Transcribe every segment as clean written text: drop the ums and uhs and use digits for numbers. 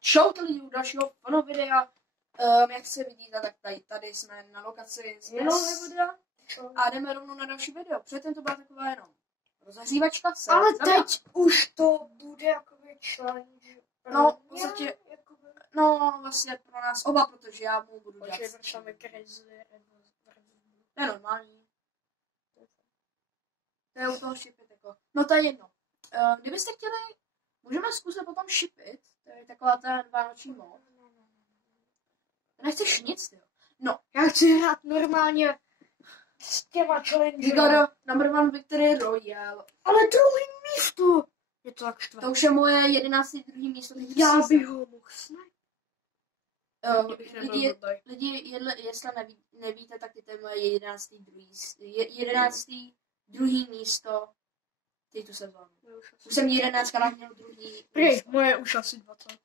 čau lidi u dalšího fano videa. Jak se vidíte, tak tady jsme na lokaci z minulého videa a jdeme rovnou na další video. Předtím to byla taková jenom rozehřívačka. Ale teď už to bude jakoby challenge. No, v podstatě, no vlastně pro nás oba, protože já mu budu dělat. To je normální. To je u toho šipit jako. No to je jedno. Kdybyste chtěli, můžeme zkusit potom šipit. To je taková ten vánoční mod. Nechceš nic, jo? No. Já chci hrát normálně s těma challenge. Number one Victory Royale. Ale druhý místo. Je to tak čtvrté. To už je moje 11. druhý místo. Já bych ho mohl snad. Lidi, jestli nevíte, tak to je moje 11. druhý místo této sezóny. Už jsem 11 krát měl druhý. Prý, moje už asi 20.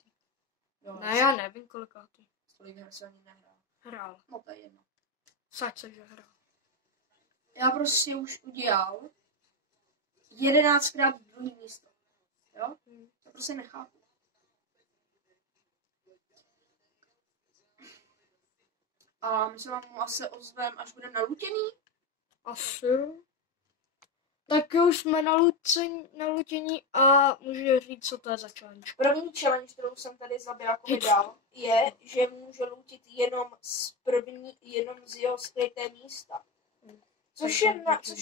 Jo, ne, já nevím kolikátý. Tolik her se ani nehrál. Hrál. No to je jedno. Saď se, že hrál. Já prostě už udělal 11 krát druhý místo. Jo? To prostě nechápu. A my se vám asi ozveme, až budeme nalutěný. Asi. Tak už jsme nalutění a můžu říct, co to je za challenge. První challenge, kterou jsem tady zabijákovi dal, je, že může lutit jenom z jeho skryté místa. Což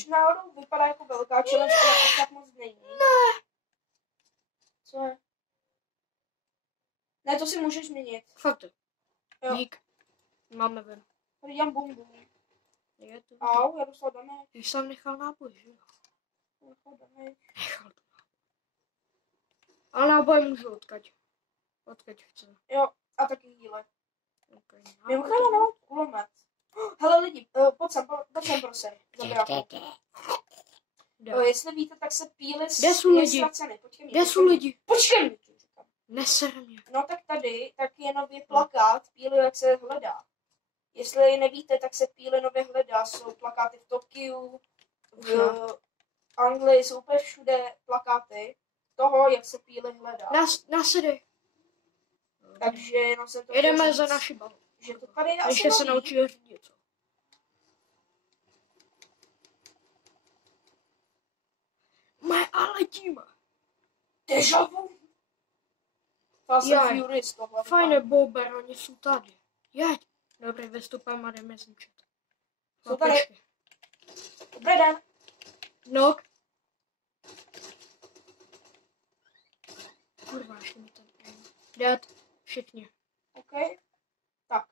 náhodou vypadá jako velká challenge, ale až tak moc není. Ne! Co je? Ne, to si můžeš změnit. Fakt. Jo. Dík. Máme ven. Tady dělám bombu. Je to. Au, já dostal damage. Když jsem nechal náboj, že jo? Nechal damage. Nechal to. Ale náboj můžu odkaď. Odkaď chce. Jo, a taky jíle. Okay. Mimochodem mám kulomet. Hele lidi, pojď sem prosím. Jestli víte, tak se píly ztraceny. Kde jsou lidi? Počkej mi. Neser mě. No tak tady tak je nový plakát píly, jak se hledá. Jestli nevíte, tak se píly nově hledá. Jsou plakáty v Tokiu, v Anglii, jsou úplně všude plakáty toho, jak se píly hledá. Nasedej. Takže jenom jsem to jedeme za naši balu. Že to tady je ještě asi se naučí řídit, co? A letíme. Deja vu. Fast and Furious tohle. Fajné bober, oni jsou tady. Jeď. Dobrý, vystupem a jdeme zničit. Jsou tady. Dobrý den. Nok. Kurva, ještě mi ten dead. Všichni. OK. Tak.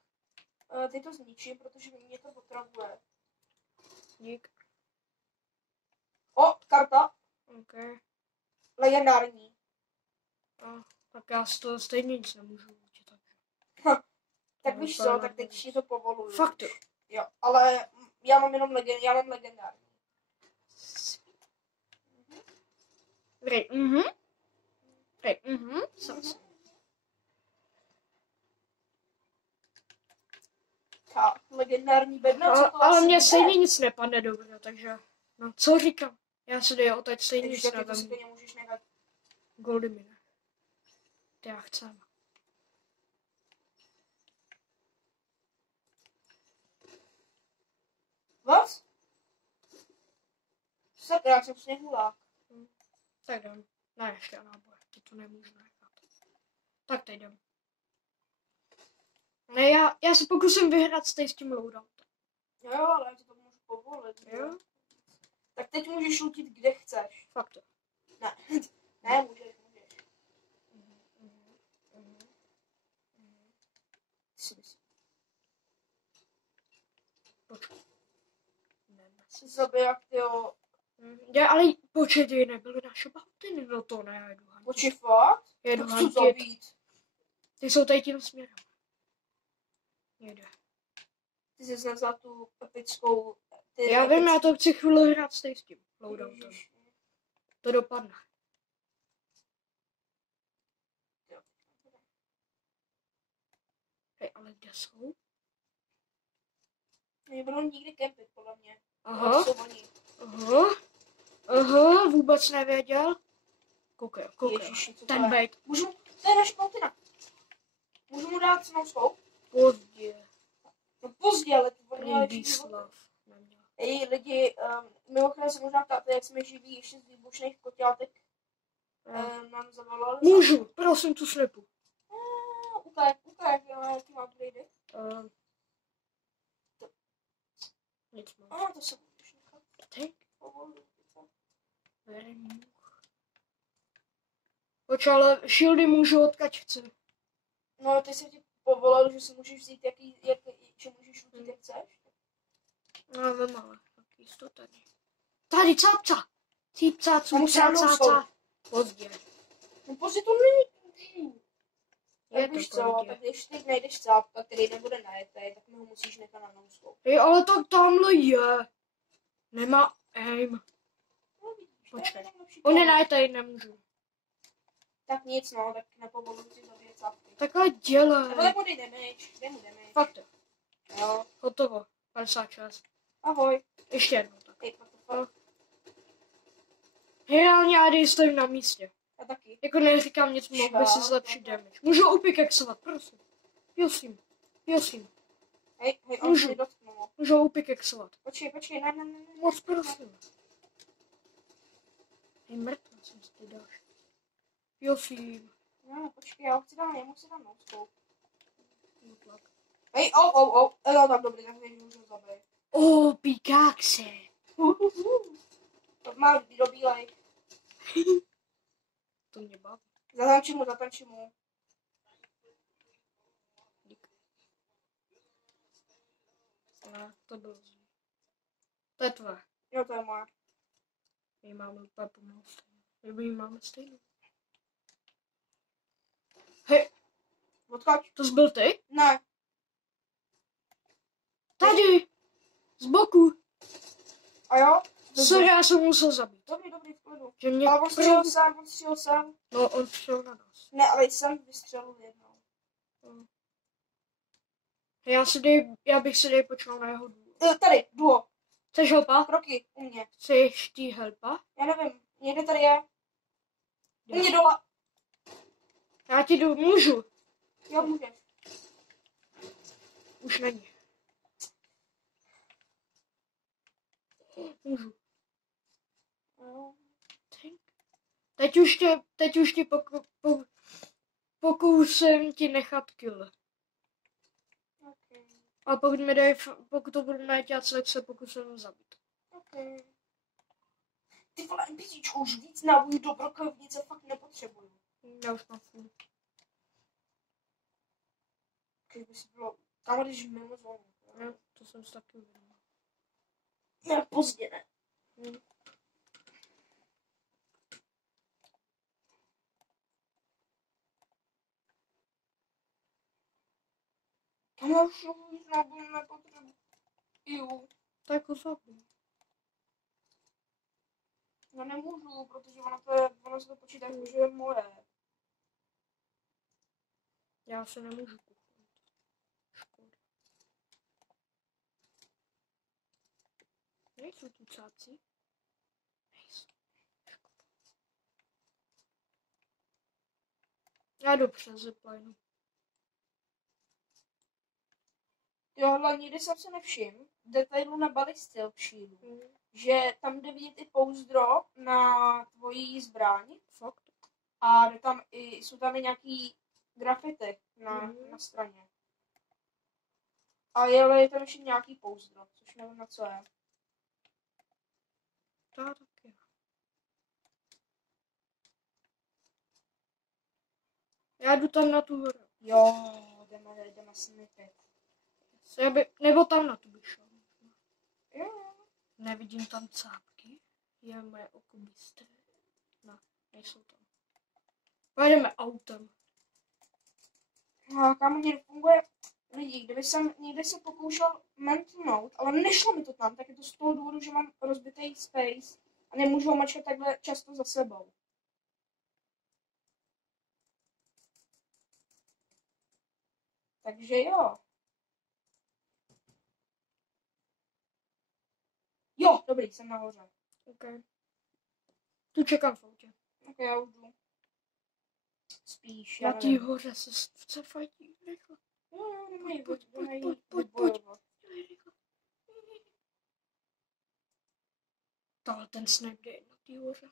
Ty to zničím, protože mě to potravuje. Dík. O, karta. OK. Legendární. Tak já z toho stejně nic nemůžu učit. Tak víš co, tak teď ti to povoluju. Fakt. Jo, ale já mám jenom legendární. Tak, legendární bedna, co to ale mě stejně nic nepadne dobře, takže, no co říkám, já se jde teď stejně nic nevím. Takže ty můžeš nechat. Goldy mine. To já chcem. What? Sakra, já jsem sněhulák. Tak jdem. Ne, ještě náboj, ty to nemůžu nechat. Tak teď jdem. Ne, já se pokusím vyhrát s tím loadoutem. Jo, ale já ti to můžu povolit. Jo? Tak teď můžeš lutit kde chceš. Fakt. Ne, ne, můžeš. Počkej. Zabiják, tyjo. Ale počkej, nebyly naše bautiny, no to ne, já jdu hantit. Počkej, fakt? Jedu tak chci zabít. Ty jsou tady tím směrem. Jede. Ty jsi nevzal tu epickou... Já vím, já to chci chvíli hrát s tím loadoutem. To dopadne. Hej, ale kde jsou? Nebudou nikdy kempit, podle mě. Aha. Aha, vůbec nevěděl. Koukej. Ježiši, ten bait. Můžu, to je naše pautina. udělat noskou? Pozdě. No pozdě, ale to bude lepší život. Výslav. Neměl. Ej, lidi, mimochodem se možná ptáte, jak jsme živí ještě z výbušných koťátek. Nám zavolali. Můžu, prosím tu slepu. Ukáž, jaký má upgrade. Nic mám. To se můžeš nechat. Teď? Povolit. Poč, ale shieldy můžu odkaď chci. No, ty se ti povolil, že si můžeš vzít, že můžeš šutit, jak chceš. No, vím, ale tak jisto tady. Tady, cápca! Cípca, Tam cápca. Pozdě. No prostě to není. Je Tak to víš co, pozdě. tak když teď najdeš cápka, který nebude najetý, tak mi ho musíš nechat na nouskou. Ej, ale tak tamhle je. Nemá aim. No vidíš, Počkej. to je nejlepší On je plán. najetej, nemůžu. Tak nic no, tak nepovoluji ti zabíjet cápky. Tak ale dělej. Nebo mu dej damage. Fakt to. Jo. Hotovo. 56. Ahoj. Ještě jednou tak. Hej, what the fuck. Reálně AD stojím na místě. Já taky. Jako neříkám nic, mohl by si zlepšit damage. Můžu upikaxovat, prosím. Prosím. Hej, on Můžu. mi dotknul. Můžu upikaxovat. Počkej, ne. Moc prosím. Hej, mrtvá jsem si teď další. Prosím. No, počkej, já mu chci dát nouskou. Hej, oh. Jo, tak dobrý, tak můžu zabít. Pikaxe. To má dobílej. To mě baví. Zatančím mu. Ne, to bylo zlý. To je tvoje. Jo, to je moje. My máme úplně pomalu stejnou. My máme stejnou. Hej, Odkaď? to zbyl ty? Ne. Tady! Z boku! A jo? Sorry, já jsem musel zabít. Dobrý, v klidu. Že mě Ale on střelil sám. No, on šel na nás. Ne, ale jsem vystřelil jednou. Já bych si počkal na jeho důvod. Tady, duo. Chceš helpa? Roky, u mě. Chceš tí helpa? Já nevím, někde tady je. U mě dole. Já ti jdu, můžu. Jo, můžeš. Už není. Můžu. Jo. Teď už ti pokusím ti nechat kill. Okay. A pokud to budu najít, tak se pokusím zabít. Okay. Ty vole, NPCčku, už víc nábojů do brokovnice fakt nepotřebuju. Já už mám full. Když by si bylo, tam když mimo zónu. No, to jsem si taky uvědomil. Ne, pozdě ne. Tam já už víc nábojů nepotřebuju. Tak ho zabij. Já nemůžu, protože ono se to počítá, že je moje. Já se nemůžu kuchnout. Škoda. Nejsou tu cáci? Nejsou. Škoda. Já jdu přes zipline. Jo, hlavně, když jsem se nevšiml, detailu na balistě shieldu, že tam jde vidět i pouzdro na tvojí zbraň. Fakt? A jsou tam i nějaký grafity na straně. A je tam ještě nějaký pouzdro, což nevím na co je. To taky. Já jdu tam na tu horu. Jo, jdeme snippet. Nebo tam na tu bych šel. Jo. Nevidím tam cápky. Je moje oko bystré. No, nejsou tam. Pojedeme autem. A kam někde funguje lidi, kdyby jsem někde se pokoušel mentnout, ale nešlo mi to tam, tak je to z toho důvodu, že mám rozbitý space a nemůžu ho mačkat takhle často za sebou. Takže jo. Jo, dobrý, jsem nahoře. OK. Tu čekám v autě. Ok, já už jdu. Spíš, Na já té nevím. hoře se fajtí rychle. Jo, nemají Pojď. vybojovat. Tohle ten snipe jde na té hoře.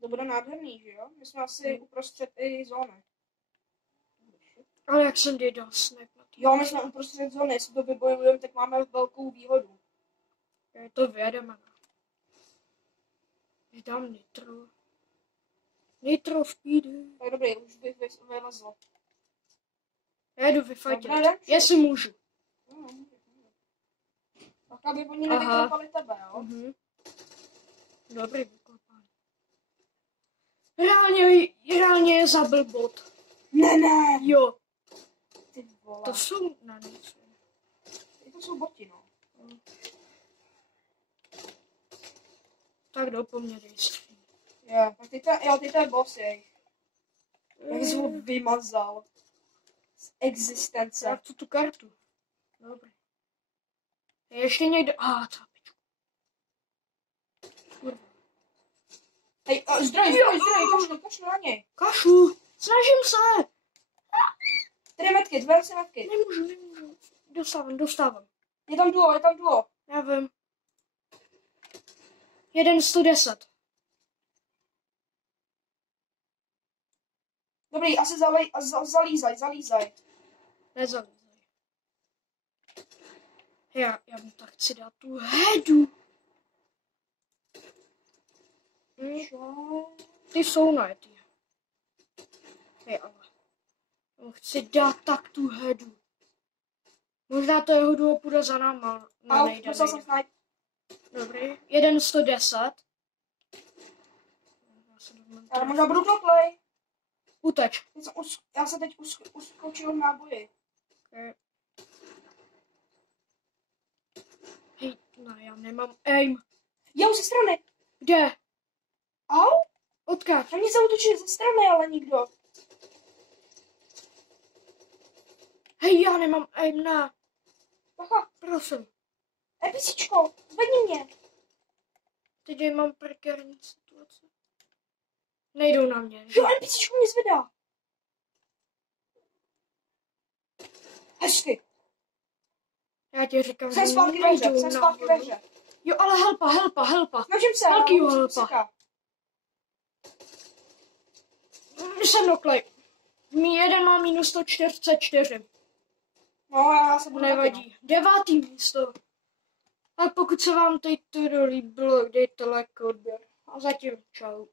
To bude nádherný, že jo? My jsme asi uprostřed i zóny. Ale jak jsem dědal snipe na té Jo, my jsme uprostřed zóny, jestli to vybojujeme, tak máme velkou výhodu. To vyjedeme. Když dám nitro. Nitro v pídu. Tak dobrý, už bych vylezl. Já jdu vyfajtit. Dobré, Jestli můžu. Tak aby oni nevyklepali tebe, jo? Dobrý vyklepání. Reálně je zabil bot. Ne! Jo. Ty vole. To jsou na nic. To jsou boti, no. Tak jdou po mně rejstří. Jo, tak ty to je boss, jej. Jak jsi ho vymazal. Z existence. Já chci tu kartu. Dobrý. Je ještě někdo... Capičku. Kurva. Hej, zdroj, kašlu na něj. Kašu, snažím se. Tady metky, dvě se metky. Nemůžu. Dostávám. Je tam duo. Já vím. 110. Dobrý, asi zalízaj. Nezalízaj. Já mu tak chci dát tu headu. Ty jsou najetý. Hej, ale. Já chci dát tak tu headu. Možná to jeho duo půjde za náma. No, nejde. Musel jsem snajt. Dobrý. 110. Já možná budu knoplej. Uteč. Já se teď uskočil v náboji. Okay. Hej, no já nemám aim. Jo, ze strany. Kde? Au? Odkud? Na mě zautočili ze strany, ale nikdo. Hej, já nemám aim na. Aha, Prosím. NPCčko, zvedni mě. Teď mám prekérní situaci. Nejdou na mě. Jo, NPCčko mě zvedá. Hezky. Já ti říkám, Jsem zpátky ve hře. Jo, ale helpa. Snažím se. Velkýho helpa. Jsem noklej. Mí jeden má minus 144. No, já se budu nevadí. Taky, 9. místo. A pokud se vám teď to líbilo, dejte like, odběr. A zatím čau.